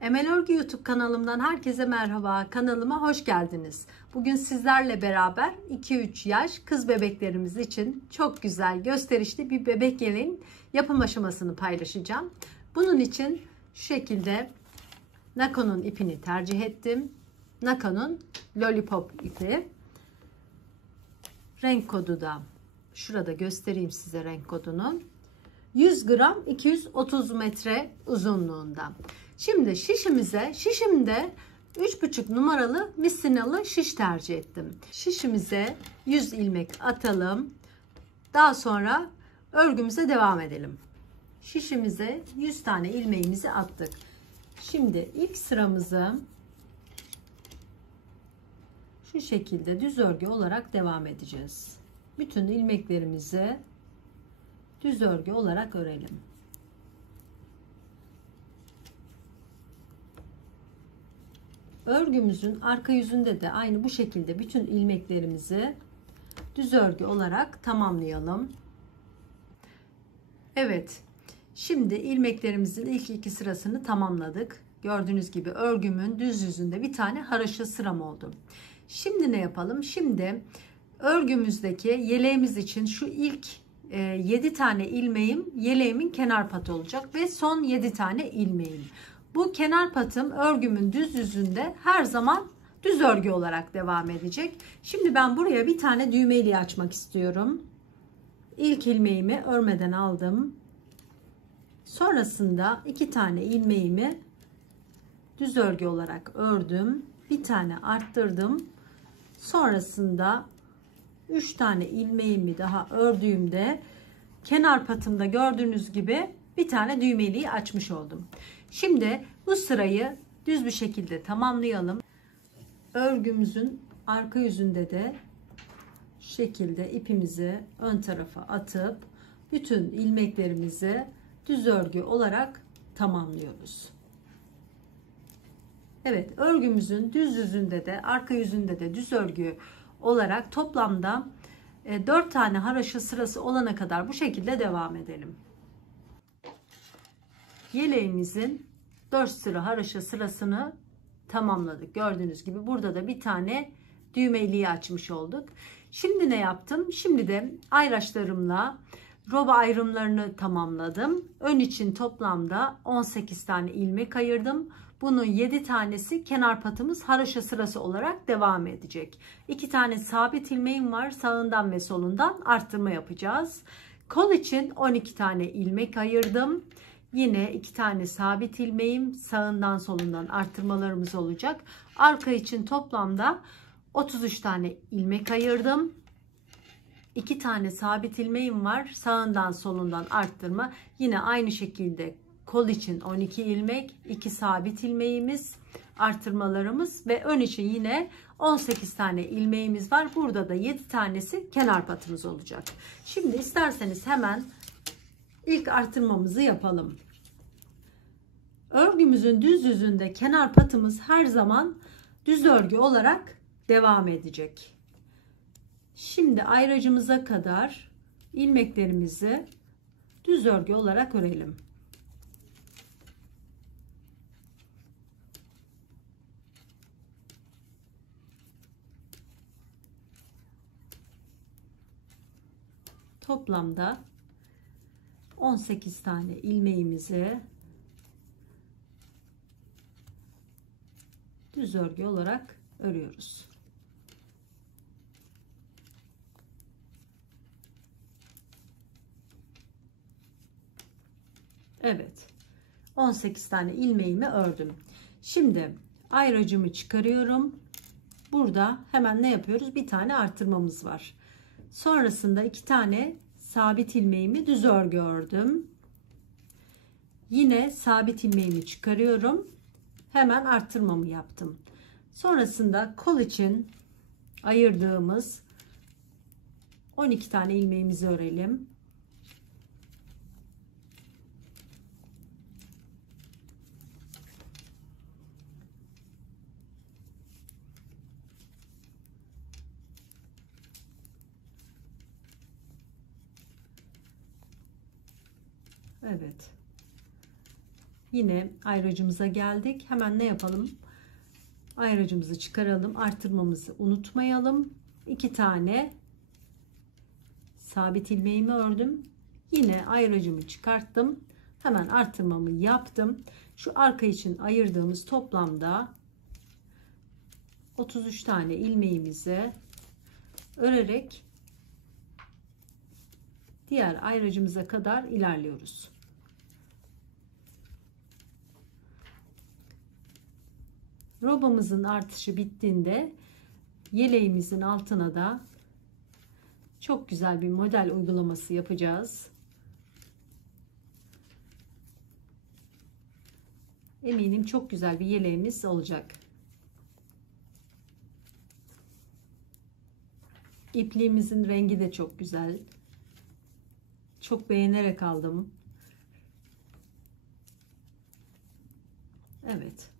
Emel Örgü YouTube kanalımdan herkese merhaba. Kanalıma hoş geldiniz. Bugün sizlerle beraber 2-3 yaş kız bebeklerimiz için çok güzel, gösterişli bir bebek yeleğin yapım aşamasını paylaşacağım. Bunun için şu şekilde Nakon'un ipini tercih ettim. Nakon'un Lollipop ipi. Renk kodu da şurada göstereyim size renk kodunu. 100 gram 230 metre uzunluğunda. Şimdi şişimde 3,5 numaralı misinalı şiş tercih ettim. Şişimize 100 ilmek atalım. Daha sonra örgümüze devam edelim. Şişimize 100 tane ilmeğimizi attık. Şimdi ilk sıramızı şu şekilde düz örgü olarak devam edeceğiz. Bütün ilmeklerimizi düz örgü olarak örelim. Örgümüzün arka yüzünde de aynı bu şekilde bütün ilmeklerimizi düz örgü olarak tamamlayalım. Evet, şimdi ilmeklerimizin ilk iki sırasını tamamladık. Gördüğünüz gibi örgümün düz yüzünde bir tane haraşo sıram oldu. Şimdi ne yapalım? Şimdi örgümüzdeki yeleğimiz için şu ilk 7 tane ilmeğim yeleğimin kenar patı olacak ve son 7 tane ilmeğim. Bu kenar patım örgümün düz yüzünde her zaman düz örgü olarak devam edecek. Şimdi ben buraya bir tane düğmeli açmak istiyorum. İlk ilmeğimi örmeden aldım. Sonrasında 2 tane ilmeğimi düz örgü olarak ördüm. Bir tane arttırdım. Sonrasında 3 tane ilmeğimi daha ördüğümde kenar patımda gördüğünüz gibi bir tane düğmeliği açmış oldum. Şimdi bu sırayı düz bir şekilde tamamlayalım. Örgümüzün arka yüzünde de şu şekilde ipimizi ön tarafa atıp bütün ilmeklerimizi düz örgü olarak tamamlıyoruz. Evet, örgümüzün düz yüzünde de arka yüzünde de düz örgü olarak toplamda 4 tane haraşo sırası olana kadar bu şekilde devam edelim. Yeleğimizin 4 sıra haraşo sırasını tamamladık. Gördüğünüz gibi burada da bir tane düğmeliği açmış olduk. Şimdi ne yaptım? Şimdi de ayraçlarımla roba ayrımlarını tamamladım. Ön için toplamda 18 tane ilmek ayırdım. Bunun 7 tanesi kenar patımız haraşo sırası olarak devam edecek. 2 tane sabit ilmeğim var. Sağından ve solundan arttırma yapacağız. Kol için 12 tane ilmek ayırdım. Yine 2 tane sabit ilmeğim sağından solundan arttırmalarımız olacak. Arka için toplamda 33 tane ilmek ayırdım. 2 tane sabit ilmeğim var. Sağından solundan arttırma. Yine aynı şekilde kol için 12 ilmek, 2 sabit ilmeğimiz, artırmalarımız ve ön için yine 18 tane ilmeğimiz var. Burada da 7 tanesi kenar patımız olacak. Şimdi isterseniz hemen ilk artırmamızı yapalım. Örgümüzün düz yüzünde kenar patımız her zaman düz örgü olarak devam edecek. Şimdi ayracımıza kadar ilmeklerimizi düz örgü olarak örelim. Toplamda 18 tane ilmeğimizi düz örgü olarak örüyoruz. Evet. 18 tane ilmeğimi ördüm. Şimdi ayracımı çıkarıyorum. Burada hemen ne yapıyoruz? Bir tane artırmamız var. Sonrasında 2 tane sabit ilmeğimi düz örgü ördüm. Yine sabit ilmeğimi çıkarıyorum. Hemen arttırmamı yaptım. Sonrasında kol için ayırdığımız 12 tane ilmeğimizi örelim. Evet. Yine ayracımıza geldik. Hemen ne yapalım? Ayracımızı çıkaralım. Artırmamızı unutmayalım. 2 tane sabit ilmeğimi ördüm. Yine ayracımı çıkarttım. Hemen artırmamı yaptım. Şu arka için ayırdığımız toplamda 33 tane ilmeğimizi örerek diğer ayracımıza kadar ilerliyoruz. Robamızın artışı bittiğinde yeleğimizin altına da çok güzel bir model uygulaması yapacağız. Eminim çok güzel bir yeleğimiz olacak. İpliğimizin rengi de çok güzel. Çok beğenerek aldım. Evet.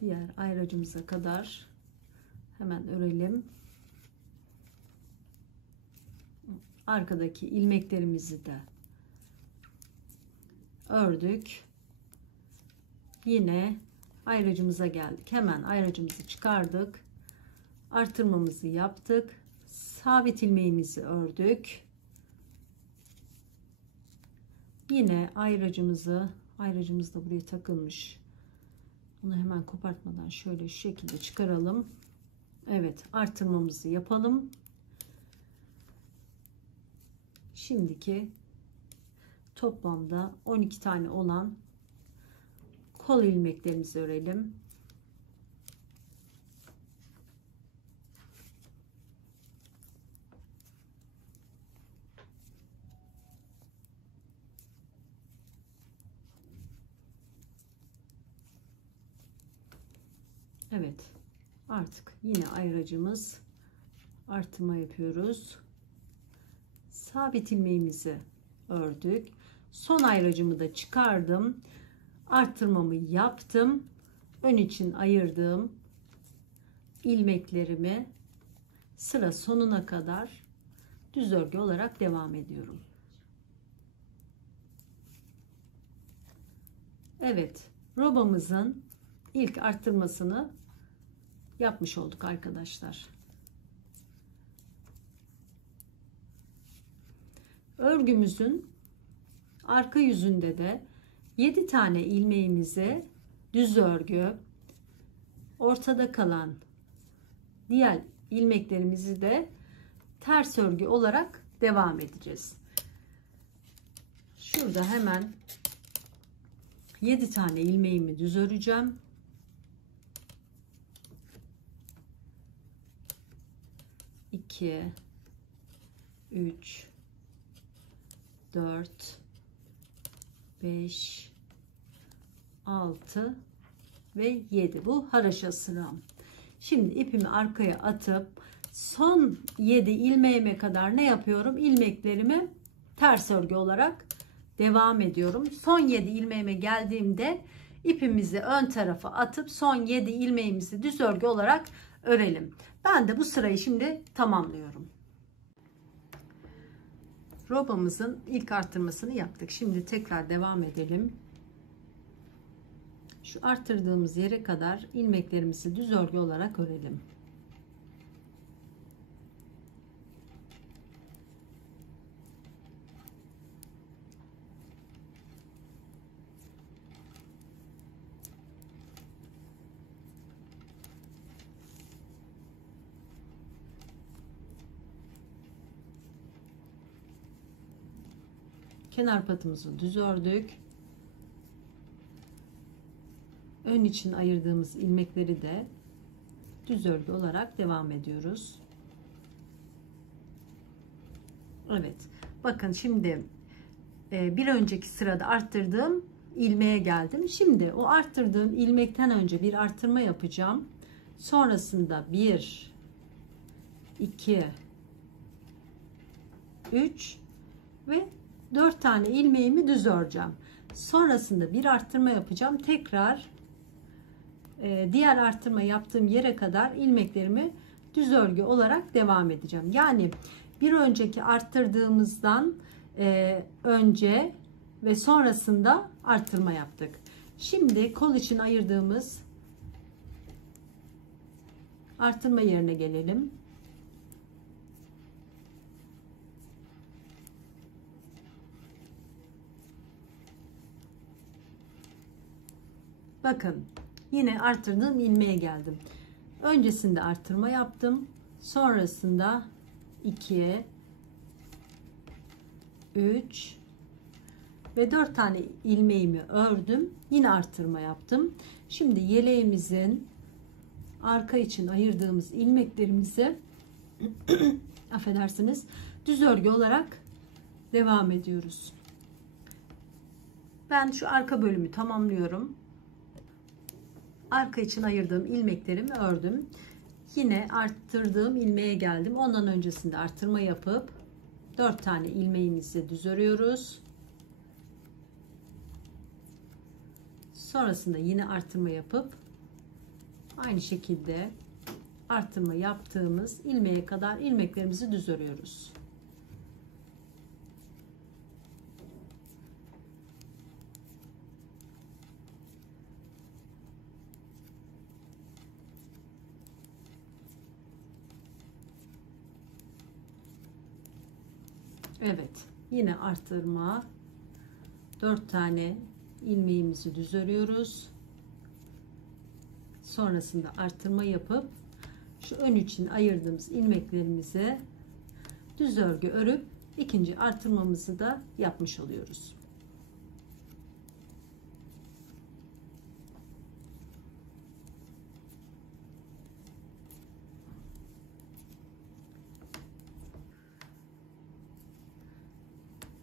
Diğer ayracımıza kadar hemen örelim. Arkadaki ilmeklerimizi de ördük. Yine ayracımıza geldik. Hemen ayracımızı çıkardık. Artırmamızı yaptık. Sabit ilmeğimizi ördük. Yine ayracımız da buraya takılmış. Bunu hemen kopartmadan şöyle şu şekilde çıkaralım. Evet, artırmamızı yapalım. Şimdiki toplamda 12 tane olan kol ilmeklerimizi örelim. Evet, artık yine ayracımız, artırma yapıyoruz. Sabit ilmeğimizi ördük. Son ayracımı da çıkardım. Artırmamı yaptım. Ön için ayırdığım ilmeklerimi sıra sonuna kadar düz örgü olarak devam ediyorum. Evet, robamızın ilk arttırmasını yapmış olduk arkadaşlar. Örgümüzün arka yüzünde de 7 tane ilmeğimizi düz örgü, ortada kalan diğer ilmeklerimizi de ters örgü olarak devam edeceğiz. Şurada hemen 7 tane ilmeğimi düz öreceğim. 2 3 4 5 6 ve 7. Bu haraşa sıram. Şimdi ipimi arkaya atıp son 7 ilmeğime kadar ne yapıyorum? İlmeklerimi ters örgü olarak devam ediyorum. Son 7 ilmeğime geldiğimde ipimizi ön tarafa atıp son 7 ilmeğimizi düz örgü olarak örelim. Ben de bu sırayı şimdi tamamlıyorum. Robamızın ilk arttırmasını yaptık. Şimdi tekrar devam edelim. Şu arttırdığımız yere kadar ilmeklerimizi düz örgü olarak örelim. Kenar patımızı düz ördük. Ön için ayırdığımız ilmekleri de düz örgü olarak devam ediyoruz. Evet. Bakın şimdi bir önceki sırada arttırdığım ilmeğe geldim. Şimdi o arttırdığım ilmekten önce bir arttırma yapacağım. Sonrasında 1 2 3 ve 4 tane ilmeğimi düz öreceğim. Sonrasında bir arttırma yapacağım. Tekrar diğer arttırma yaptığım yere kadar ilmeklerimi düz örgü olarak devam edeceğim. Yani bir önceki arttırdığımızdan önce ve sonrasında artırma yaptık. Şimdi kol için ayırdığımız artırma yerine gelelim. Bakın yine arttırdığım ilmeğe geldim. Öncesinde artırma yaptım. Sonrasında 2, 3 ve 4 tane ilmeğimi ördüm. Yine artırma yaptım. Şimdi yeleğimizin arka için ayırdığımız ilmeklerimizi affedersiniz, düz örgü olarak devam ediyoruz. Ben şu arka bölümü tamamlıyorum. Arka için ayırdığım ilmeklerimi ördüm. Yine arttırdığım ilmeğe geldim. Ondan öncesinde artırma yapıp 4 tane ilmeğimizi düz örüyoruz. Sonrasında yine artırma yapıp aynı şekilde artırma yaptığımız ilmeğe kadar ilmeklerimizi düz örüyoruz. Evet, yine artırma 4 tane ilmeğimizi düz örüyoruz. Sonrasında artırma yapıp şu ön için ayırdığımız ilmeklerimizi düz örgü örüp ikinci artırmamızı da yapmış oluyoruz.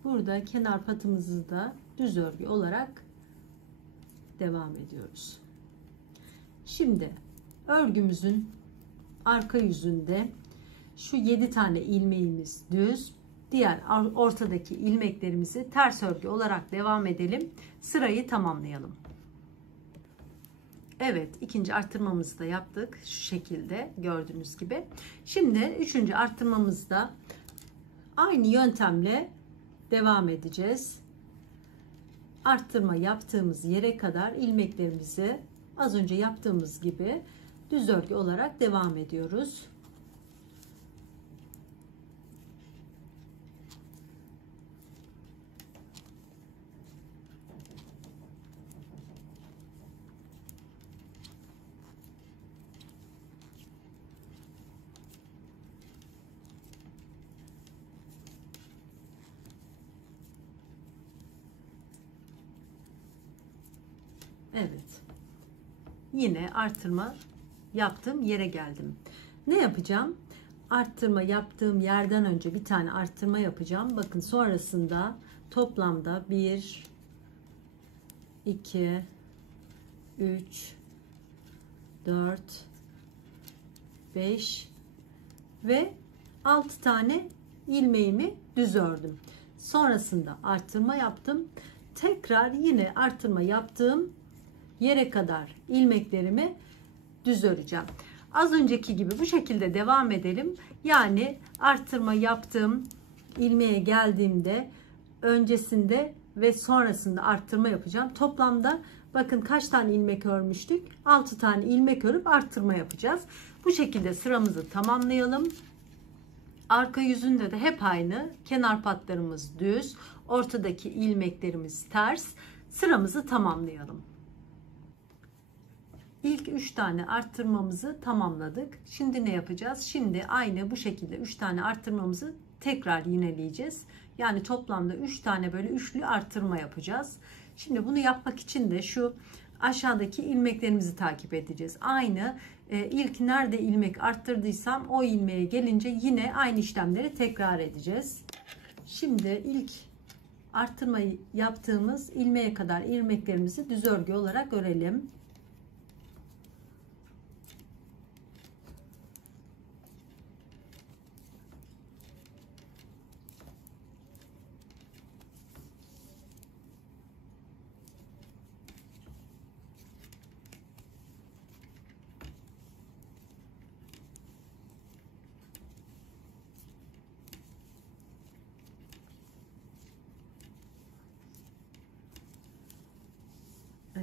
Burada kenar patımızı da düz örgü olarak devam ediyoruz. Şimdi örgümüzün arka yüzünde şu 7 tane ilmeğimiz düz, diğer ortadaki ilmeklerimizi ters örgü olarak devam edelim. Sırayı tamamlayalım. Evet, ikinci artırmamızı da yaptık şu şekilde gördüğünüz gibi. Şimdi üçüncü artırmamızda aynı yöntemle devam edeceğiz. Arttırma yaptığımız yere kadar ilmeklerimizi az önce yaptığımız gibi düz örgü olarak devam ediyoruz. Evet. Yine artırma yaptığım yere geldim. Ne yapacağım? Arttırma yaptığım yerden önce bir tane arttırma yapacağım. Bakın sonrasında toplamda 1, 2, 3, 4, 5 ve 6 tane ilmeğimi düz ördüm. Sonrasında arttırma yaptım. Tekrar yine arttırma yaptığım yere kadar ilmeklerimi düz öreceğim. Az önceki gibi bu şekilde devam edelim. Yani arttırma yaptığım ilmeğe geldiğimde öncesinde ve sonrasında arttırma yapacağım. Toplamda bakın kaç tane ilmek örmüştük? 6 tane ilmek örüp arttırma yapacağız. Bu şekilde sıramızı tamamlayalım. Arka yüzünde de hep aynı. Kenar patlarımız düz, ortadaki ilmeklerimiz ters. Sıramızı tamamlayalım. İlk 3 tane arttırmamızı tamamladık. Şimdi ne yapacağız? Şimdi aynı bu şekilde 3 tane arttırmamızı tekrar yineleyeceğiz. Yani toplamda 3 tane böyle üçlü arttırma yapacağız. Şimdi bunu yapmak için de şu aşağıdaki ilmeklerimizi takip edeceğiz. Aynı ilk nerede ilmek arttırdıysam o ilmeğe gelince yine aynı işlemleri tekrar edeceğiz. Şimdi ilk arttırmayı yaptığımız ilmeğe kadar ilmeklerimizi düz örgü olarak örelim.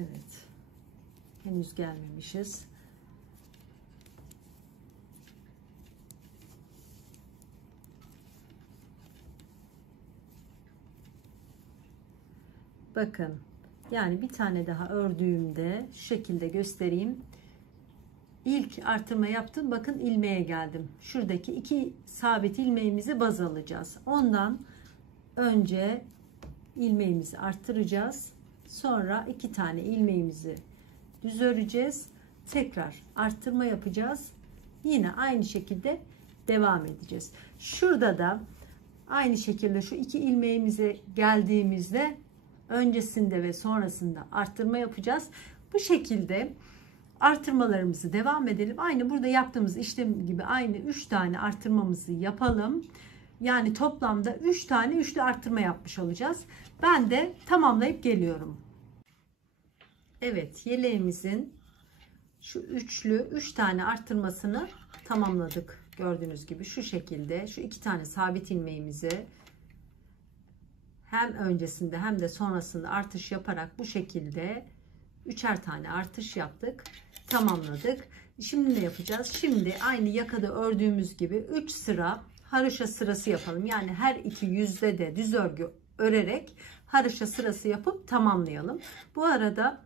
Evet. Henüz gelmemişiz. Bakın. Yani bir tane daha ördüğümde şu şekilde göstereyim. İlk artırma yaptım. Bakın ilmeğe geldim. Şuradaki 2 sabit ilmeğimizi baz alacağız. Ondan önce ilmeğimizi arttıracağız. Sonra 2 tane ilmeğimizi düz öreceğiz. Tekrar arttırma yapacağız. Yine aynı şekilde devam edeceğiz. Şurada da aynı şekilde şu 2 ilmeğimize geldiğimizde öncesinde ve sonrasında arttırma yapacağız. Bu şekilde artırmalarımızı devam edelim. Aynı burada yaptığımız işlem gibi aynı 3 tane artırmamızı yapalım. Yani toplamda 3 tane üçlü artırma yapmış olacağız. Ben de tamamlayıp geliyorum. Evet, yeleğimizin şu üçlü 3 tane artırmasını tamamladık. Gördüğünüz gibi şu şekilde şu 2 tane sabit ilmeğimizi hem öncesinde hem de sonrasında artış yaparak bu şekilde 3'er tane artış yaptık. Tamamladık. Şimdi ne yapacağız? Şimdi aynı yakada ördüğümüz gibi 3 sıra haroşa sırası yapalım. Yani her iki yüzde de düz örgü örerek haroşa sırası yapıp tamamlayalım. Bu arada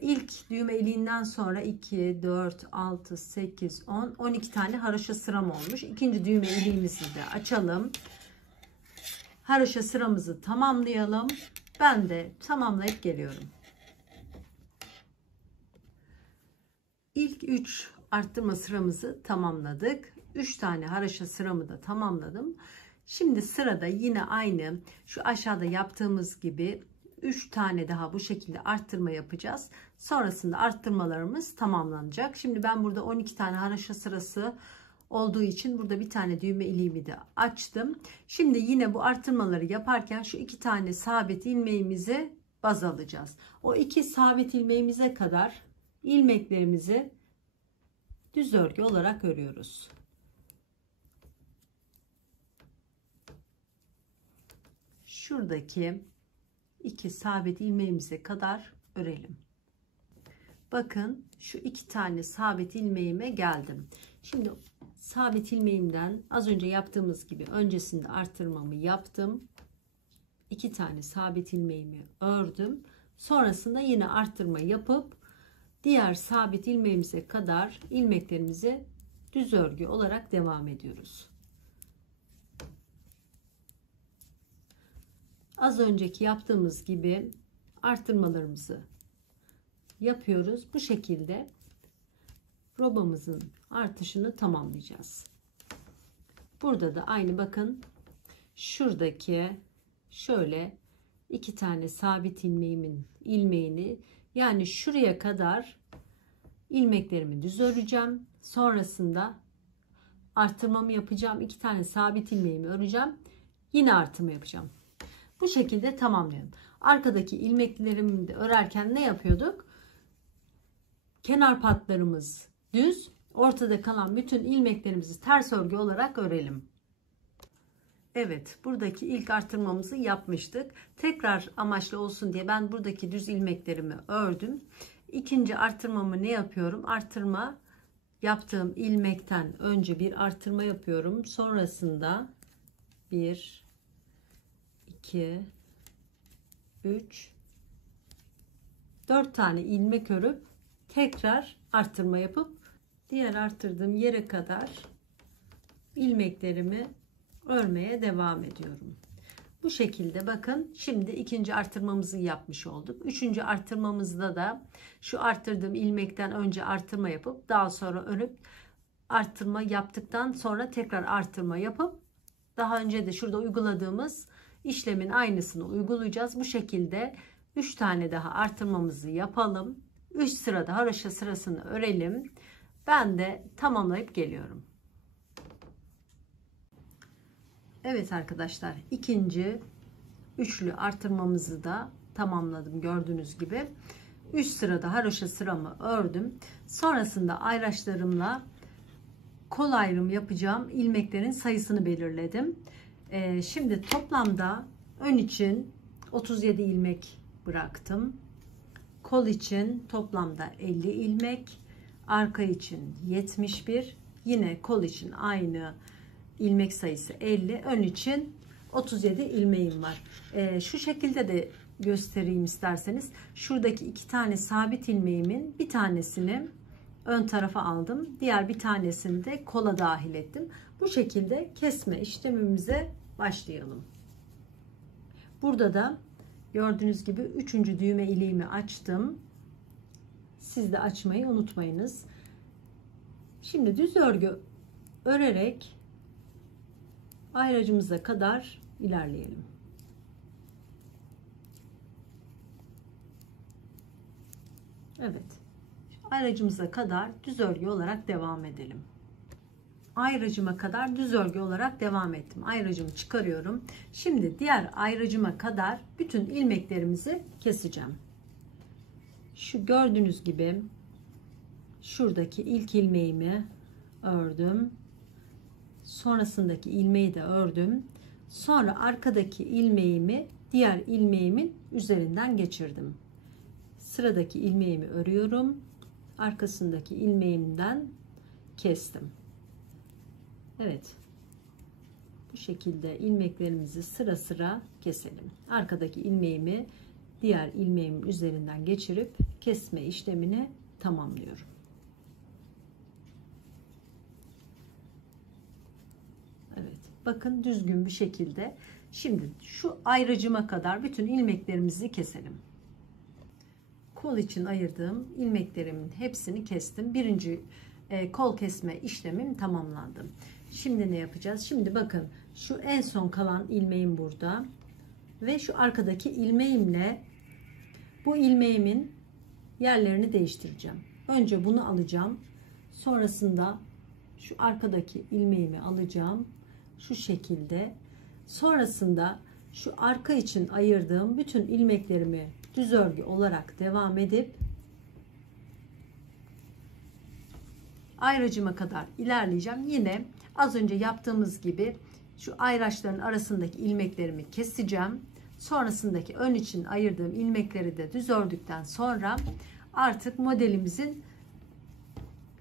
ilk düğmeliğinden sonra 2, 4, 6, 8, 10, 12 tane haroşa sıram olmuş. İkinci düğmeliğimizi de açalım. Haroşa sıramızı tamamlayalım. Ben de tamamlayıp geliyorum. İlk 3 arttırma sıramızı tamamladık. 3 tane haroşa sıramı da tamamladım. Şimdi sırada yine aynı şu aşağıda yaptığımız gibi 3 tane daha bu şekilde arttırma yapacağız. Sonrasında arttırmalarımız tamamlanacak. Şimdi ben burada 12 tane haroşa sırası olduğu için burada bir tane düğme iliğimi de açtım. Şimdi yine bu arttırmaları yaparken şu 2 tane sabit ilmeğimizi baz alacağız. O 2 sabit ilmeğimize kadar ilmeklerimizi düz örgü olarak örüyoruz. Şuradaki 2 sabit ilmeğimize kadar örelim. Bakın şu 2 tane sabit ilmeğime geldim. Şimdi sabit ilmeğimden az önce yaptığımız gibi öncesinde artırmamı yaptım. 2 tane sabit ilmeğimi ördüm. Sonrasında yine arttırma yapıp diğer sabit ilmeğimize kadar ilmeklerimizi düz örgü olarak devam ediyoruz. Az önceki yaptığımız gibi arttırmalarımızı yapıyoruz. Bu şekilde robamızın artışını tamamlayacağız. Burada da aynı bakın şuradaki şöyle 2 tane sabit ilmeğimin ilmeğini yani şuraya kadar ilmeklerimi düz öreceğim. Sonrasında artırmamı yapacağım. 2 tane sabit ilmeğimi öreceğim. Yine artırma yapacağım. Bu şekilde tamamlayalım. Arkadaki ilmeklerimi de örerken ne yapıyorduk? Kenar patlarımız düz, ortada kalan bütün ilmeklerimizi ters örgü olarak örelim. Evet, buradaki ilk artırmamızı yapmıştık. Tekrar amaçlı olsun diye ben buradaki düz ilmeklerimi ördüm. İkinci artırmamı ne yapıyorum? Artırma yaptığım ilmekten önce bir artırma yapıyorum. Sonrasında 1, 2, 3, 4 tane ilmek örüp tekrar artırma yapıp diğer arttırdığım yere kadar ilmeklerimi örmeye devam ediyorum. Bu şekilde bakın şimdi ikinci artırmamızı yapmış olduk. Üçüncü artırmamızda da şu arttırdığım ilmekten önce artırma yapıp daha sonra örüp artırma yaptıktan sonra tekrar artırma yapıp daha önce de şurada uyguladığımız işlemin aynısını uygulayacağız. Bu şekilde 3 tane daha artırmamızı yapalım. 3 sırada haroşa sırasını örelim. Ben de tamamlayıp geliyorum. Evet arkadaşlar, ikinci üçlü artırmamızı da tamamladım gördüğünüz gibi. 3 sırada haroşa sıramı ördüm. Sonrasında ayraçlarımla kol ayrımı yapacağım ilmeklerin sayısını belirledim. Şimdi toplamda ön için 37 ilmek bıraktım. Kol için toplamda 50 ilmek, arka için 71, yine kol için aynı ilmek sayısı 50, ön için 37 ilmeğim var. Şu şekilde de göstereyim isterseniz. Şuradaki 2 tane sabit ilmeğimin bir tanesini ön tarafa aldım. Diğer bir tanesini de kola dahil ettim. Bu şekilde kesme işlemimize başlayalım. Burada da gördüğünüz gibi 3. düğme iliğimi açtım. Siz de açmayı unutmayınız. Şimdi düz örgü örerek ayracımıza kadar ilerleyelim. Evet. Ayracımıza kadar düz örgü olarak devam edelim. Ayracıma kadar düz örgü olarak devam ettim. Ayracımı çıkarıyorum. Şimdi diğer ayracıma kadar bütün ilmeklerimizi keseceğim. Şu gördüğünüz gibi şuradaki ilk ilmeğimi ördüm. Sonrasındaki ilmeği de ördüm. Sonra arkadaki ilmeğimi diğer ilmeğimin üzerinden geçirdim. Sıradaki ilmeğimi örüyorum. Arkasındaki ilmeğimden kestim. Evet. Bu şekilde ilmeklerimizi sıra sıra keselim. Arkadaki ilmeğimi diğer ilmeğimin üzerinden geçirip kesme işlemini tamamlıyorum. Evet. Bakın düzgün bir şekilde. Şimdi şu ayracıma kadar bütün ilmeklerimizi keselim. Kol için ayırdığım ilmeklerimin hepsini kestim. Birinci kol kesme işlemim tamamlandı. Şimdi ne yapacağız? Şimdi bakın şu en son kalan ilmeğim burada ve şu arkadaki ilmeğimle bu ilmeğimin yerlerini değiştireceğim. Önce bunu alacağım. Sonrasında şu arkadaki ilmeğimi alacağım. Şu şekilde. Sonrasında şu arka için ayırdığım bütün ilmeklerimi düz örgü olarak devam edip ayracıma kadar ilerleyeceğim. Yine az önce yaptığımız gibi şu ayraçların arasındaki ilmeklerimi keseceğim. Sonrasındaki ön için ayırdığım ilmekleri de düz ördükten sonra artık modelimizin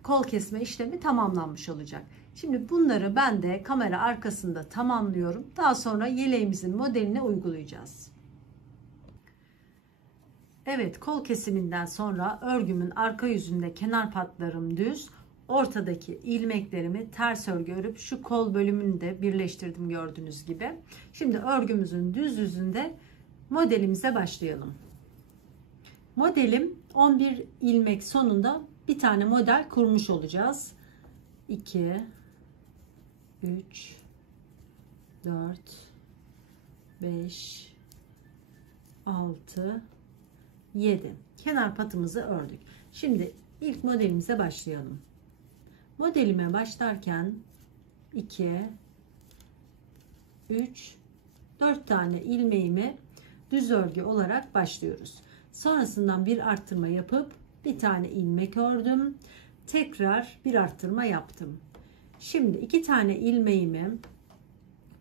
kol kesme işlemi tamamlanmış olacak. Şimdi bunları ben de kamera arkasında tamamlıyorum. Daha sonra yeleğimizin modeline uygulayacağız. Evet, kol kesiminden sonra örgümün arka yüzünde kenar patlarım düz, ortadaki ilmeklerimi ters örgü örüp şu kol bölümünü de birleştirdim gördüğünüz gibi. Şimdi örgümüzün düz yüzünde modelimize başlayalım. Modelim 11 ilmek sonunda bir tane model kurmuş olacağız. 2 3 4 5 6 7 kenar patımızı ördük. Şimdi ilk modelimize başlayalım. Modelime başlarken 2 3 4 tane ilmeğimi düz örgü olarak başlıyoruz. Sonrasından bir arttırma yapıp bir tane ilmek ördüm. Tekrar bir arttırma yaptım. Şimdi 2 tane ilmeğimi,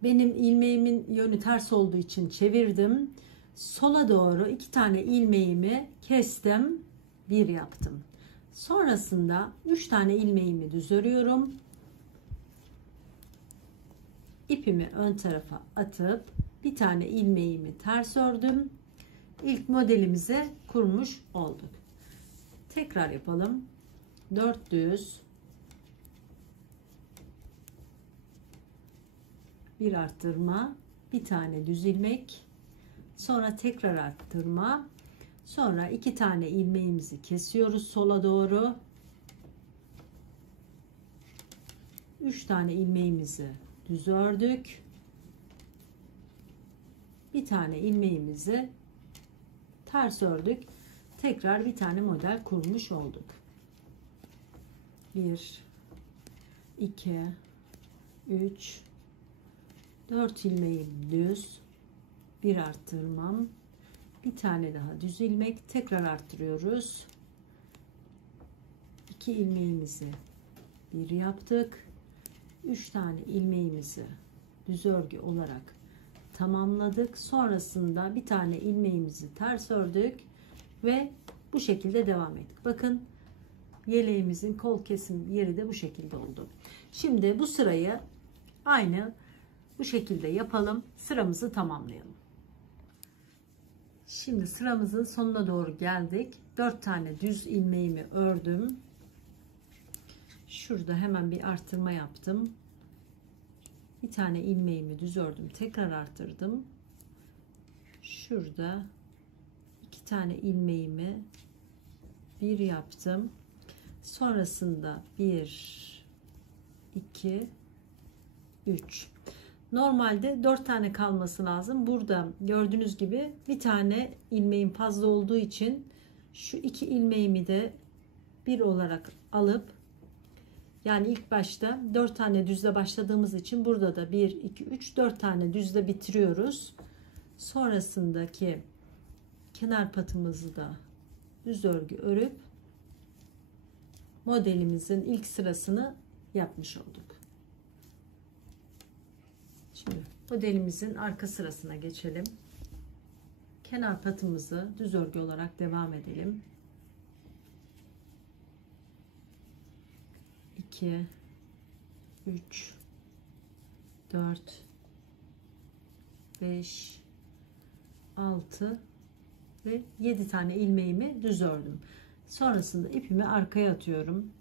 benim ilmeğimin yönü ters olduğu için çevirdim. Sola doğru 2 tane ilmeğimi kestim, bir yaptım. Sonrasında 3 tane ilmeğimi düz örüyorum. İpimi ön tarafa atıp bir tane ilmeğimi ters ördüm. İlk modelimizi kurmuş olduk. Tekrar yapalım. 4 düz, bir arttırma, bir tane düz ilmek, sonra tekrar arttırma, sonra 2 tane ilmeğimizi kesiyoruz sola doğru, 3 tane ilmeğimizi düz ördük, bir tane ilmeğimizi ters ördük, tekrar bir tane model kurmuş olduk. 1 2 3 4 ilmeğim düz, bir arttırmam, bir tane daha düz ilmek, tekrar arttırıyoruz. 2 ilmeğimizi bir yaptık. 3 tane ilmeğimizi düz örgü olarak tamamladık. Sonrasında bir tane ilmeğimizi ters ördük ve Bu şekilde devam ettik. Bakın yeleğimizin kol kesim yeri de bu şekilde oldu. Şimdi bu sırayı aynı bu şekilde yapalım. Sıramızı tamamlayalım. Şimdi sıramızın sonuna doğru geldik. 4 tane düz ilmeğimi ördüm. Şurada hemen bir artırma yaptım. Bir tane ilmeğimi düz ördüm. Tekrar artırdım. Şurada 2 tane ilmeğimi bir yaptım. Sonrasında 1 2 3. Normalde 4 tane kalması lazım. Burada gördüğünüz gibi bir tane ilmeğim fazla olduğu için şu 2 ilmeğimi de bir olarak alıp, yani ilk başta 4 tane düzle başladığımız için burada da 1 2 3 4 tane düzle bitiriyoruz. Sonrasındaki kenar patımızı da düz örgü örüp modelimizin ilk sırasını yapmış olduk. Şimdi modelimizin arka sırasına geçelim. Kenar patımızı düz örgü olarak devam edelim. 2 3 4 5 6 ve 7 tane ilmeğimi düz ördüm. Sonrasında ipimi arkaya atıyorum.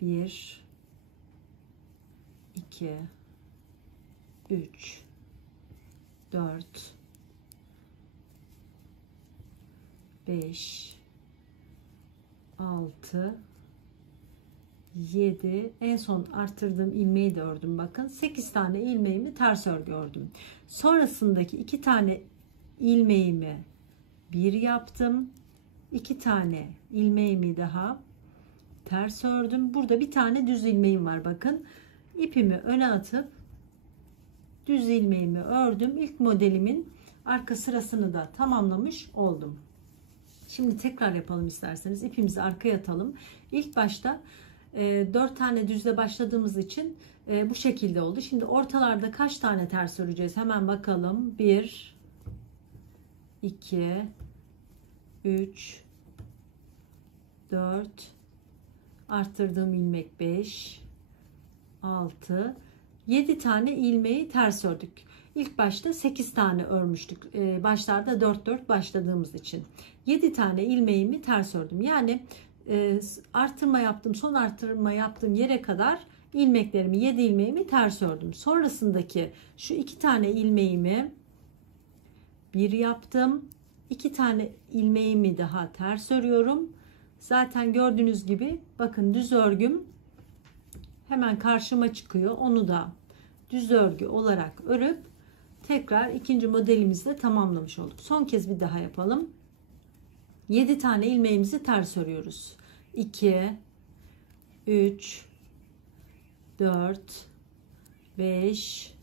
1 2 3 4 5 6 7, en son arttırdığım ilmeği de ördüm. Bakın 8 tane ilmeğimi ters örgü ördüm. Sonrasındaki 2 tane ilmeğimi bir yaptım. 2 tane ilmeğimi daha ters ördüm. Burada bir tane düz ilmeğim var. Bakın ipimi öne atıp düz ilmeğimi ördüm. İlk modelimin arka sırasını da tamamlamış oldum. Şimdi tekrar yapalım isterseniz. İpimizi arkaya atalım. İlk başta 4 tane düzle başladığımız için bu şekilde oldu. Şimdi ortalarda kaç tane ters öreceğiz? Hemen bakalım. 1 2 3 4 arttırdığım ilmek 5 6 7 tane ilmeği ters ördük. İlk başta 8 tane örmüştük. Başlarda 4 başladığımız için. 7 tane ilmeğimi ters ördüm. Yani artırma yaptım, son artırma yaptığım yere kadar ilmeklerimi 7 ilmeğimi ters ördüm. Sonrasındaki şu 2 tane ilmeğimi bir yaptım. 2 tane ilmeğimi daha ters örüyorum. Zaten gördüğünüz gibi bakın düz örgüm hemen karşıma çıkıyor. Onu da düz örgü olarak örüp tekrar ikinci modelimizde tamamlamış olduk. Son kez bir daha yapalım. 7 tane ilmeğimizi ters örüyoruz. 2 3 4 5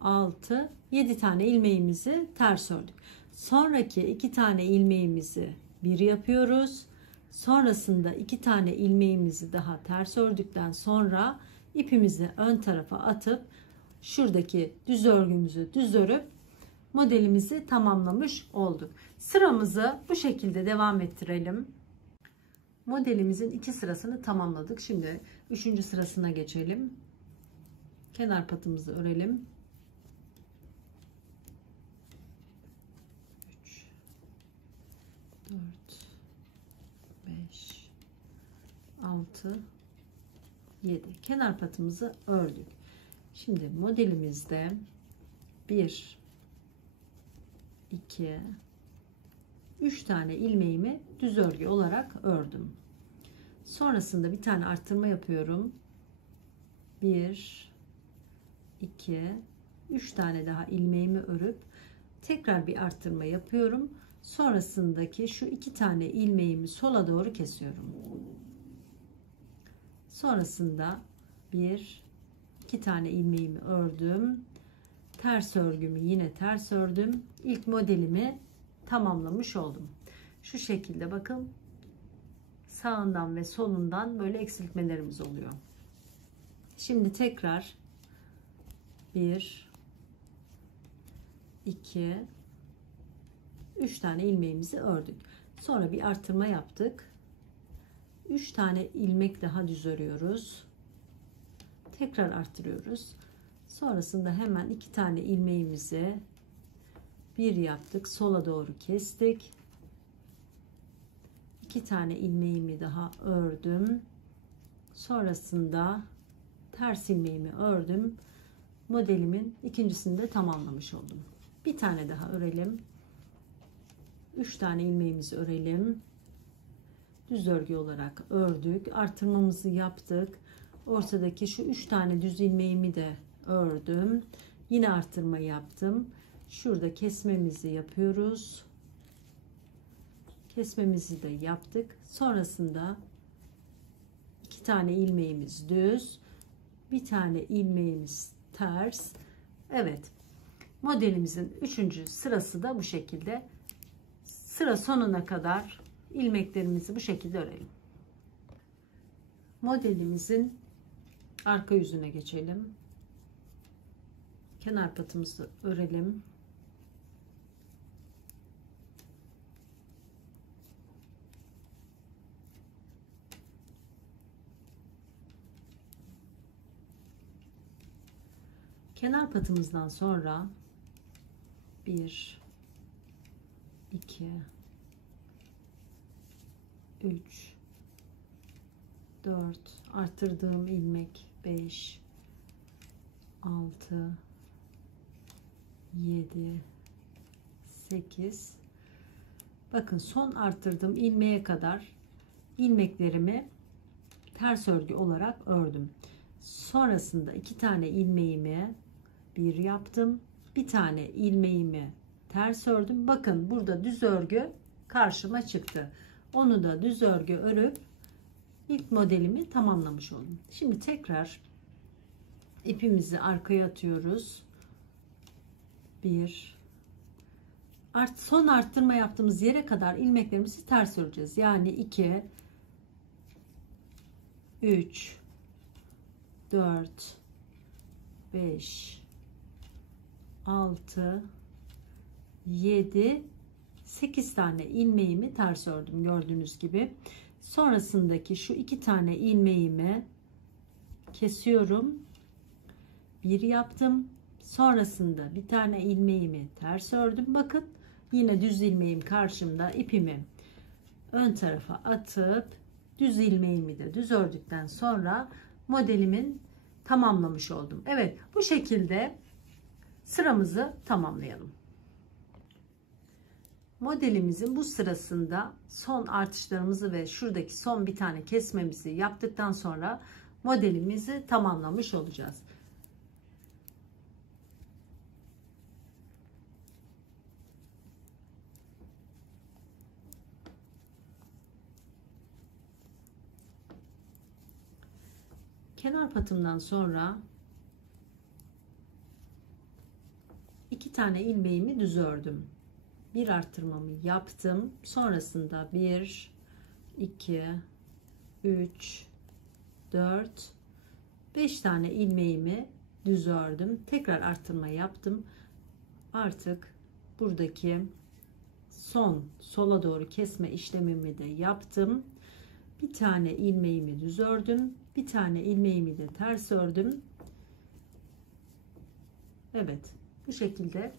6 7 tane ilmeğimizi ters ördük. Sonraki 2 tane ilmeğimizi bir yapıyoruz. Sonrasında 2 tane ilmeğimizi daha ters ördükten sonra ipimizi ön tarafa atıp şuradaki düz örgümüzü düz örüp modelimizi tamamlamış olduk. Sıramızı bu şekilde devam ettirelim. Modelimizin 2 sırasını tamamladık. Şimdi 3. sırasına geçelim. Kenar patımızı örelim. 3 4 5 6 7 kenar patımızı ördük. Şimdi modelimizde 1 2 3 tane ilmeğimi düz örgü olarak ördüm. Sonrasında bir tane arttırma yapıyorum. 1 2 3 tane daha ilmeğimi örüp tekrar bir arttırma yapıyorum. Sonrasındaki şu 2 tane ilmeğimi sola doğru kesiyorum. Sonrasında 1 2 tane ilmeğimi ördüm. Ters örgümü yine ters ördüm. İlk modelimi tamamlamış oldum. Şu şekilde bakın, sağından ve solundan böyle eksiltmelerimiz oluyor. Şimdi tekrar 1 2 3 tane ilmeğimizi ördük. Sonra bir artırma yaptık. 3 tane ilmek daha düz örüyoruz. Tekrar arttırıyoruz. Sonrasında hemen 2 tane ilmeğimizi bir yaptık. Sola doğru kestik. 2 tane ilmeğimi daha ördüm. Sonrasında ters ilmeğimi ördüm. Modelimin ikincisini de tamamlamış oldum. Bir tane daha örelim. 3 tane ilmeğimizi örelim. Düz örgü olarak ördük. Artırmamızı yaptık. Ortadaki şu 3 tane düz ilmeğimi de ördüm. Yine artırma yaptım. Şurada kesmemizi yapıyoruz. Kesmemizi de yaptık. Sonrasında 2 tane ilmeğimiz düz, bir tane ilmeğimiz ters. Evet, modelimizin 3. sırası da bu şekilde. Sıra sonuna kadar ilmeklerimizi bu şekilde örelim. Modelimizin arka yüzüne geçelim. Kenar patımızı örelim. Kenar patımızdan sonra 1 2 3 4 arttırdığım ilmek 5 6 7 8. Bakın son arttırdığım ilmeğe kadar ilmeklerimi ters örgü olarak ördüm. Sonrasında 2 tane ilmeğimi bir yaptım. Bir tane ilmeğimi ters ördüm. Bakın burada düz örgü karşıma çıktı. Onu da düz örgü örüp ilk modelimi tamamlamış oldum. Şimdi tekrar ipimizi arkaya atıyoruz. Son arttırma yaptığımız yere kadar ilmeklerimizi ters öreceğiz. Yani 2 3 4 5 6 7 8 tane ilmeğimi ters ördüm gördüğünüz gibi. Sonrasındaki şu 2 tane ilmeğimi kesiyorum. Bir yaptım. Sonrasında bir tane ilmeğimi ters ördüm. Bakın yine düz ilmeğim karşımda. İpimi ön tarafa atıp düz ilmeğimi de düz ördükten sonra modelimin tamamlamış oldum. Evet, bu şekilde sıramızı tamamlayalım. Modelimizin bu sırasında son artışlarımızı ve şuradaki son bir tane kesmemizi yaptıktan sonra modelimizi tamamlamış olacağız. Kenar patımdan sonra 2 tane ilmeğimi düz ördüm. Bir arttırmamı yaptım. Sonrasında 1 2 3 4 5 tane ilmeğimi düz ördüm. Tekrar arttırma yaptım. Artık buradaki son sola doğru kesme işlemimi de yaptım. Bir tane ilmeğimi düz ördüm. Bir tane ilmeğimi de ters ördüm. Evet, bu şekilde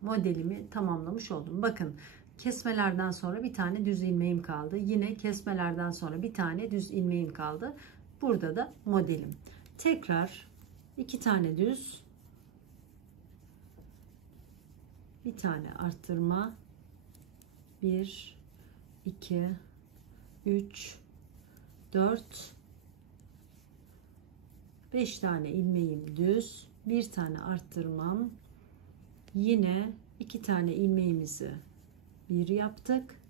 modelimi tamamlamış oldum. Bakın, kesmelerden sonra bir tane düz ilmeğim kaldı. Yine kesmelerden sonra bir tane düz ilmeğim kaldı. Burada da modelim. Tekrar 2 tane düz, bir tane arttırma, 1 2 3 4 5 tane ilmeğim düz, bir tane arttırmam, yine 2 tane ilmeğimizi bir yaptık,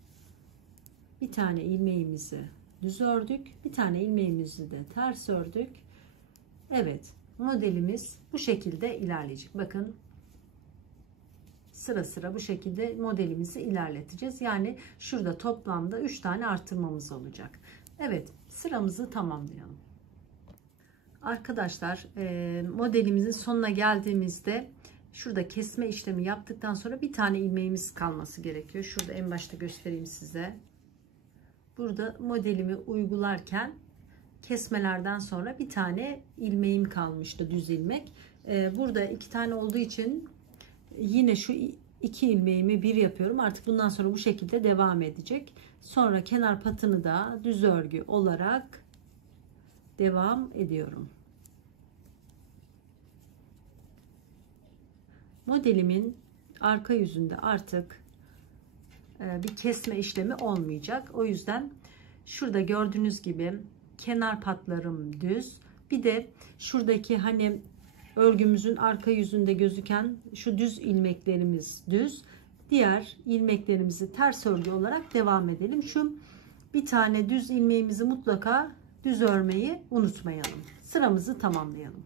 bir tane ilmeğimizi düz ördük, bir tane ilmeğimizi de ters ördük. Evet, modelimiz bu şekilde ilerleyecek. Bakın, sıra sıra bu şekilde modelimizi ilerleteceğiz. Yani şurada toplamda 3 tane artırmamız olacak. Evet, sıramızı tamamlayalım. Arkadaşlar, modelimizin sonuna geldiğimizde şurada kesme işlemi yaptıktan sonra bir tane ilmeğimiz kalması gerekiyor. Şurada en başta göstereyim size. Burada modelimi uygularken kesmelerden sonra bir tane ilmeğim kalmıştı, düz ilmek. Burada 2 tane olduğu için yine şu 2 ilmeğimi bir yapıyorum. Artık bundan sonra bu şekilde devam edecek. Sonra kenar patını da düz örgü olarak devam ediyorum. Modelimin arka yüzünde artık bir kesme işlemi olmayacak. O yüzden şurada gördüğünüz gibi kenar patlarım düz. Bir de şuradaki hani örgümüzün arka yüzünde gözüken şu düz ilmeklerimiz düz. Diğer ilmeklerimizi ters örgü olarak devam edelim. Şu bir tane düz ilmeğimizi mutlaka düz örmeyi unutmayalım. Sıramızı tamamlayalım.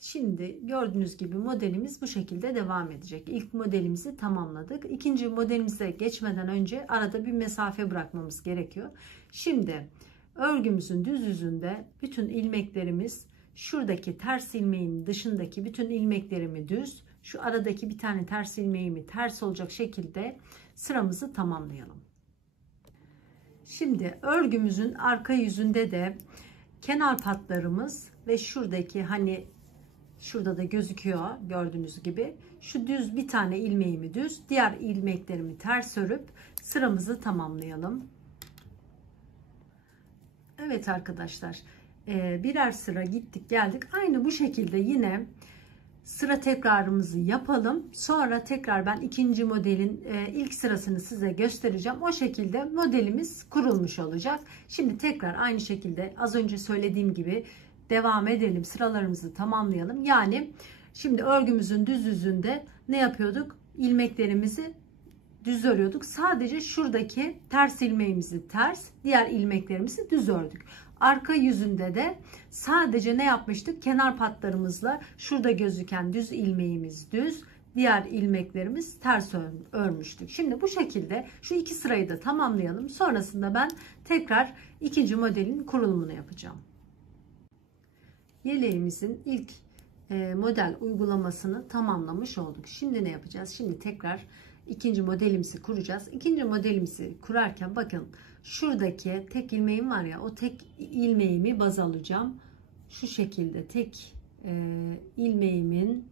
Şimdi gördüğünüz gibi modelimiz bu şekilde devam edecek. İlk modelimizi tamamladık. İkinci modelimize geçmeden önce arada bir mesafe bırakmamız gerekiyor. Şimdi örgümüzün düz yüzünde bütün ilmeklerimiz, şuradaki ters ilmeğin dışındaki bütün ilmeklerimi düz, şu aradaki bir tane ters ilmeğimi ters olacak şekilde sıramızı tamamlayalım. Şimdi örgümüzün arka yüzünde de kenar patlarımız ve şuradaki hani şurada da gözüküyor gördüğünüz gibi şu düz bir tane ilmeğimi düz, diğer ilmeklerimi ters örüp sıramızı tamamlayalım. Evet arkadaşlar, birer sıra gittik geldik. Aynı bu şekilde yine sıra tekrarımızı yapalım. Sonra tekrar ben ikinci modelin ilk sırasını size göstereceğim. O şekilde modelimiz kurulmuş olacak. Şimdi tekrar aynı şekilde az önce söylediğim gibi devam edelim. Sıralarımızı tamamlayalım. Yani şimdi örgümüzün düz yüzünde ne yapıyorduk? İlmeklerimizi düz örüyorduk. Sadece şuradaki ters ilmeğimizi ters, diğer ilmeklerimizi düz ördük. Arka yüzünde de sadece ne yapmıştık? Kenar patlarımızla şurada gözüken düz ilmeğimiz düz, diğer ilmeklerimiz ters örmüştük. Şimdi bu şekilde şu iki sırayı da tamamlayalım. Sonrasında ben tekrar ikinci modelin kurulumunu yapacağım. Yeleğimizin ilk model uygulamasını tamamlamış olduk. Şimdi ne yapacağız? Şimdi tekrar ikinci modelimizi kuracağız. İkinci modelimizi kurarken bakın şuradaki tek ilmeğim var ya, o tek ilmeğimi baz alacağım. Şu şekilde tek ilmeğimin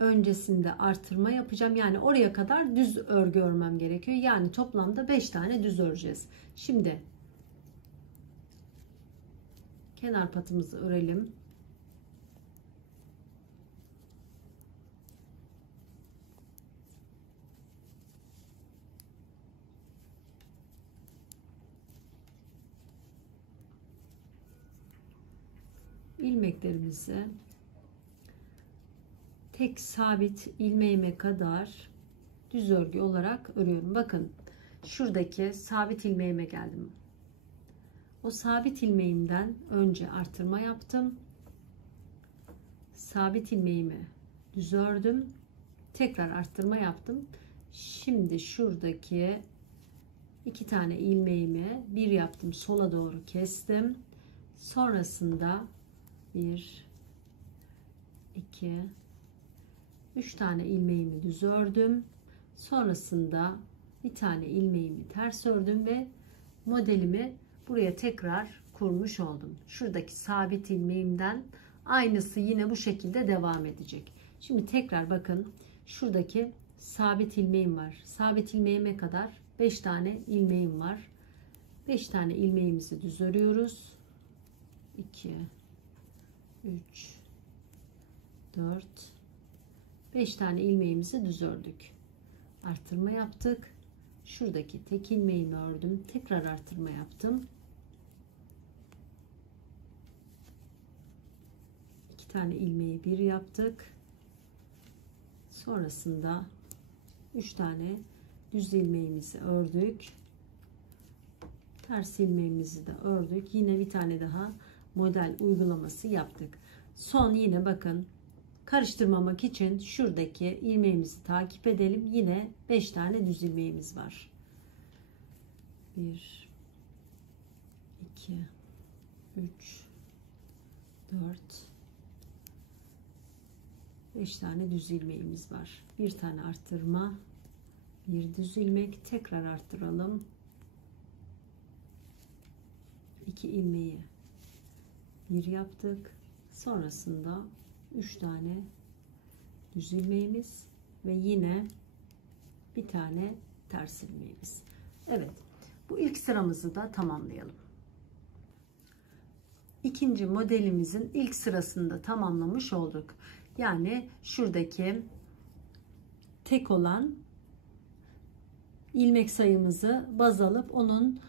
öncesinde artırma yapacağım. Yani oraya kadar düz örgü örmem gerekiyor. Yani toplamda 5 tane düz öreceğiz. Şimdi kenar patımızı örelim. İlmeklerimizi tek sabit ilmeğime kadar düz örgü olarak örüyorum. Bakın şuradaki sabit ilmeğime geldim. O sabit ilmeğimden önce artırma yaptım. Sabit ilmeğimi düz ördüm. Tekrar artırma yaptım. Şimdi şuradaki 2 tane ilmeğimi bir yaptım. Sola doğru kestim. Sonrasında 1 2 3 tane ilmeğimi düz ördüm. Sonrasında bir tane ilmeğimi ters ördüm ve modelimi buraya tekrar kurmuş oldum. Şuradaki sabit ilmeğimden aynısı yine bu şekilde devam edecek. Şimdi tekrar bakın şuradaki sabit ilmeğim var. Sabit ilmeğime kadar 5 tane ilmeğim var. 5 tane ilmeğimizi düz örüyoruz. 2 3 4 5 tane ilmeğimizi düz ördük. Artırma yaptık. Şuradaki tek ilmeğimi ördüm. Tekrar artırma yaptım. 2 tane ilmeği bir yaptık. Sonrasında 3 tane düz ilmeğimizi ördük. Ters ilmeğimizi de ördük. Yine bir tane daha model uygulaması yaptık. Son yine bakın karıştırmamak için şuradaki ilmeğimizi takip edelim. Yine 5 tane düz ilmeğimiz var. 1 2 3 4 5 tane düz ilmeğimiz var. Bir tane arttırma, bir düz ilmek, tekrar arttıralım. 2 ilmeği bir yaptık. Sonrasında 3 tane düz ilmeğimiz ve yine bir tane ters ilmeğimiz. Evet, bu ilk sıramızı da tamamlayalım. İkinci modelimizin ilk sırasını da tamamlamış olduk. Yani şuradaki tek olan ilmek sayımızı baz alıp onun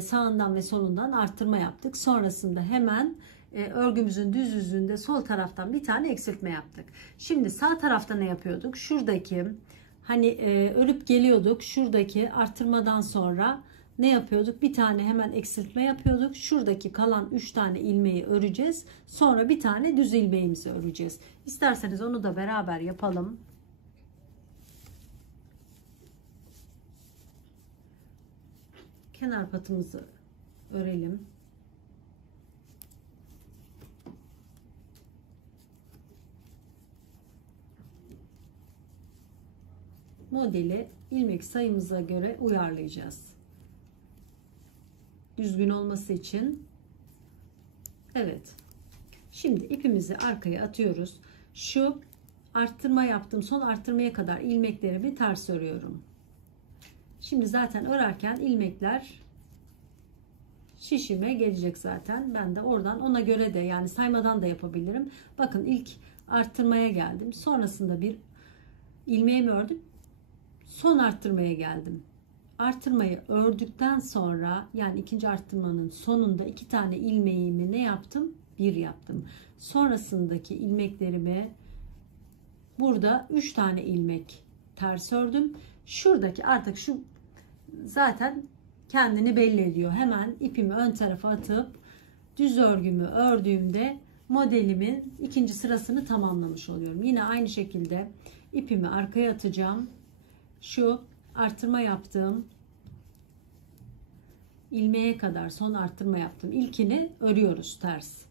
sağından ve solundan arttırma yaptık. Sonrasında hemen örgümüzün düz yüzünde sol taraftan bir tane eksiltme yaptık. Şimdi sağ tarafta ne yapıyorduk? Şuradaki hani örüp geliyorduk. Şuradaki arttırmadan sonra ne yapıyorduk? Bir tane hemen eksiltme yapıyorduk. Şuradaki kalan 3 tane ilmeği öreceğiz. Sonra bir tane düz ilmeğimizi öreceğiz. İsterseniz onu da beraber yapalım. Kenar patımızı örelim. Modeli ilmek sayımıza göre uyarlayacağız. Düzgün olması için. Evet. Şimdi ipimizi arkaya atıyoruz. Şu arttırma yaptığım son arttırmaya kadar ilmeklerimi ters örüyorum. Şimdi zaten örerken ilmekler şişime gelecek zaten. Ben de oradan ona göre de yani saymadan da yapabilirim. Bakın ilk arttırmaya geldim. Sonrasında bir ilmeğimi ördüm. Son arttırmaya geldim. Arttırmayı ördükten sonra yani ikinci arttırmanın sonunda 2 tane ilmeğimi ne yaptım? Bir yaptım. Sonrasındaki ilmeklerimi burada 3 tane ilmek ters ördüm. Şuradaki artık şu zaten kendini belli ediyor. Hemen ipimi ön tarafa atıp düz örgümü ördüğümde modelimin ikinci sırasını tamamlamış oluyorum. Yine aynı şekilde ipimi arkaya atacağım. Şu arttırma yaptığım ilmeğe kadar son arttırma yaptım. İlkini örüyoruz ters.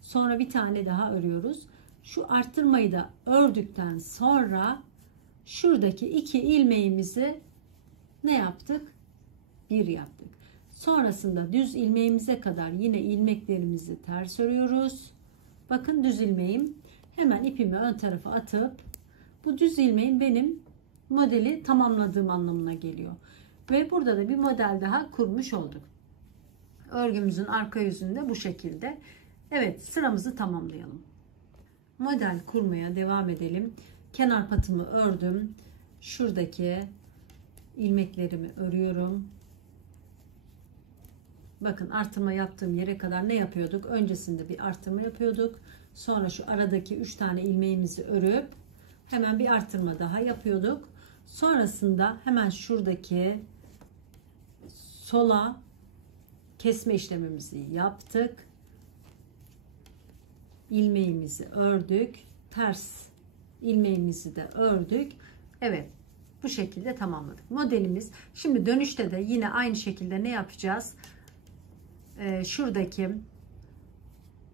Sonra bir tane daha örüyoruz. Şu arttırmayı da ördükten sonra şuradaki 2 ilmeğimizi ne yaptık? Bir yaptık. Sonrasında düz ilmeğimize kadar yine ilmeklerimizi ters örüyoruz. Bakın düz ilmeğim. Hemen ipimi ön tarafa atıp bu düz ilmeğim benim modeli tamamladığım anlamına geliyor. Ve burada da bir model daha kurmuş olduk. Örgümüzün arka yüzünde bu şekilde. Evet, sıramızı tamamlayalım. Model kurmaya devam edelim. Kenar patımı ördüm. Şuradaki ilmeklerimi örüyorum. Bakın artırma yaptığım yere kadar ne yapıyorduk? Öncesinde bir artırma yapıyorduk. Sonra şu aradaki 3 tane ilmeğimizi örüp hemen bir artırma daha yapıyorduk. Sonrasında hemen şuradaki sola kesme işlemimizi yaptık. İlmeğimizi ördük. Ters ilmeğimizi de ördük. Evet, bu şekilde tamamladık. Modelimiz şimdi dönüşte de yine aynı şekilde ne yapacağız? Şuradaki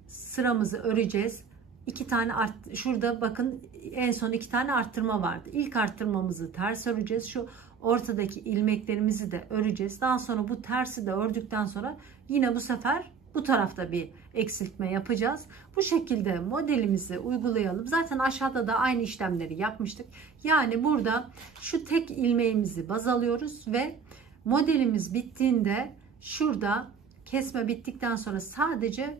sıramızı öreceğiz. 2 tane şurada bakın en son 2 tane arttırma vardı. İlk arttırmamızı ters öreceğiz. Şu ortadaki ilmeklerimizi de öreceğiz. Daha sonra bu tersi de ördükten sonra yine bu sefer bu tarafta bir eksiltme yapacağız. Bu şekilde modelimizi uygulayalım. Zaten aşağıda da aynı işlemleri yapmıştık. Yani burada şu tek ilmeğimizi baz alıyoruz ve modelimiz bittiğinde şurada kesme bittikten sonra sadece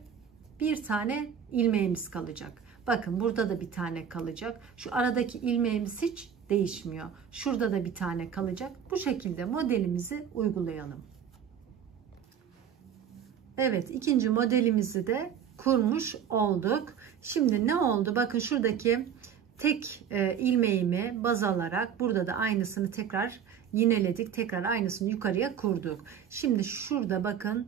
bir tane ilmeğimiz kalacak. Bakın burada da bir tane kalacak. Şu aradaki ilmeğimiz hiç değişmiyor. Şurada da bir tane kalacak. Bu şekilde modelimizi uygulayalım. Evet, ikinci modelimizi de kurmuş olduk. Şimdi ne oldu? Bakın şuradaki tek ilmeğimi baz alarak burada da aynısını tekrar yineledik. Tekrar aynısını yukarıya kurduk. Şimdi şurada bakın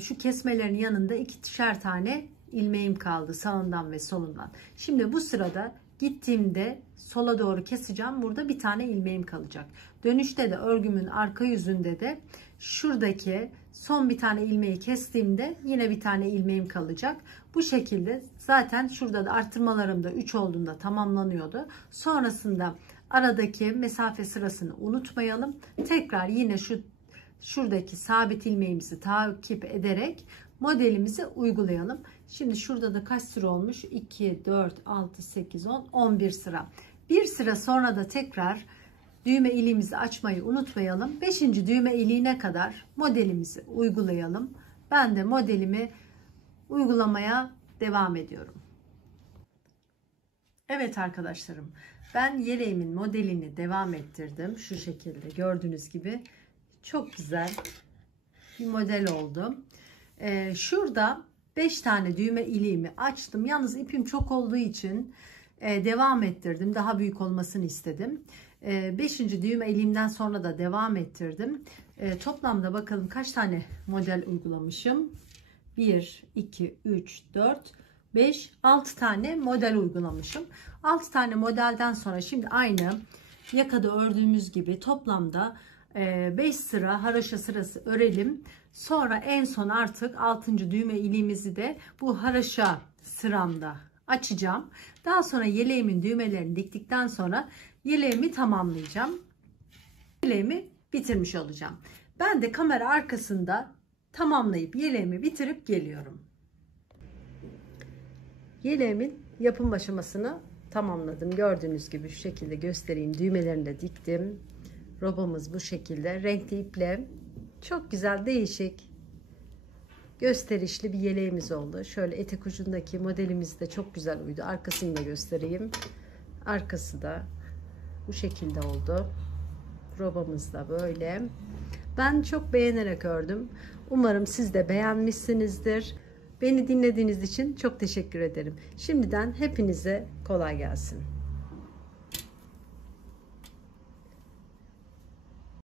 şu kesmelerin yanında 2'şer tane ilmeğim kaldı sağından ve solundan. Şimdi bu sırada gittiğimde sola doğru keseceğim. Burada bir tane ilmeğim kalacak. Dönüşte de örgümün arka yüzünde de şuradaki son bir tane ilmeği kestiğimde yine bir tane ilmeğim kalacak. Bu şekilde zaten şurada da arttırmalarım da 3 olduğunda tamamlanıyordu. Sonrasında aradaki mesafe sırasını unutmayalım. Tekrar yine şuradaki sabit ilmeğimizi takip ederek modelimizi uygulayalım. Şimdi şurada da kaç sıra olmuş? 2, 4, 6, 8, 10, 11 sıra. Bir sıra sonra da tekrar düğme iliğimizi açmayı unutmayalım. 5. düğme iliğine kadar modelimizi uygulayalım. Ben de modelimi uygulamaya devam ediyorum. Evet arkadaşlarım, ben yeleğimin modelini devam ettirdim. Şu şekilde gördüğünüz gibi çok güzel bir model oldu. Şurada 5 tane düğme iliğimi açtım. Yalnız ipim çok olduğu için devam ettirdim. Daha büyük olmasını istedim. 5. düğme iliğimden sonra da devam ettirdim. Toplamda bakalım kaç tane model uygulamışım. 1, 2, 3, 4, 5, 6 tane model uygulamışım. 6 tane modelden sonra şimdi aynı yakada ördüğümüz gibi toplamda 5 sıra haroşa sırası örelim. Sonra en son artık 6. düğme iliğimizi de bu haroşa sıramda açacağım. Daha sonra yeleğimin düğmelerini diktikten sonra yeleğimi tamamlayacağım. Yeleğimi bitirmiş olacağım. Ben de kamera arkasında tamamlayıp yeleğimi bitirip geliyorum. Yeleğimin yapım aşamasını tamamladım. Gördüğünüz gibi şu şekilde göstereyim. Düğmelerini de diktim. Robamız bu şekilde. Renkli iple çok güzel, değişik, gösterişli bir yeleğimiz oldu. Şöyle etek ucundaki modelimiz de çok güzel uydu. Arkasını da göstereyim. Arkası da bu şekilde oldu. Robamız da böyle. Ben çok beğenerek ördüm. Umarım siz de beğenmişsinizdir. Beni dinlediğiniz için çok teşekkür ederim. Şimdiden hepinize kolay gelsin.